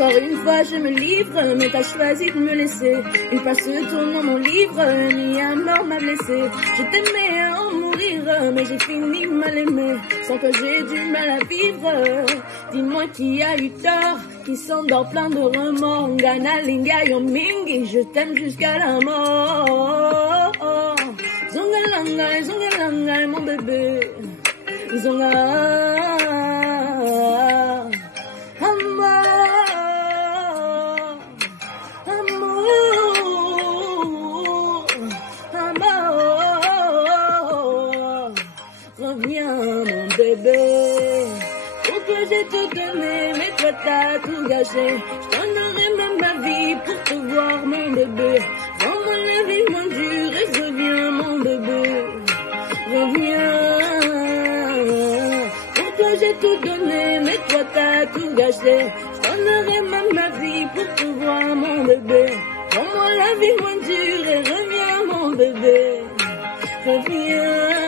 Encore une fois je me livre, mais t'as choisi de me laisser. Une page se tourne dans mon livre, ni un mort m'a blessé. Je t'aimais à en mourir, mais j'ai fini mal aimé. Sans que j'ai du mal à vivre. Dis-moi qui a eu tort, qui s'endort plein de remords. Ngana linga yo mingi, je t'aime jusqu'à la mort. Zongalanga, zongalanga, mon bébé. Zongalanga. Reviens mon bébé, pour que j'ai tout donné, mais toi t'as tout gâché. Je donnerai même ma vie pour te voir mon bébé. Rends-moi la vie moins dure et reviens mon bébé. Reviens, pour toi j'ai tout donné, mais toi t'as tout gâché. Je donnerai même ma vie pour te voir mon bébé. Rends-moi la vie moins dure et reviens mon bébé. Reviens.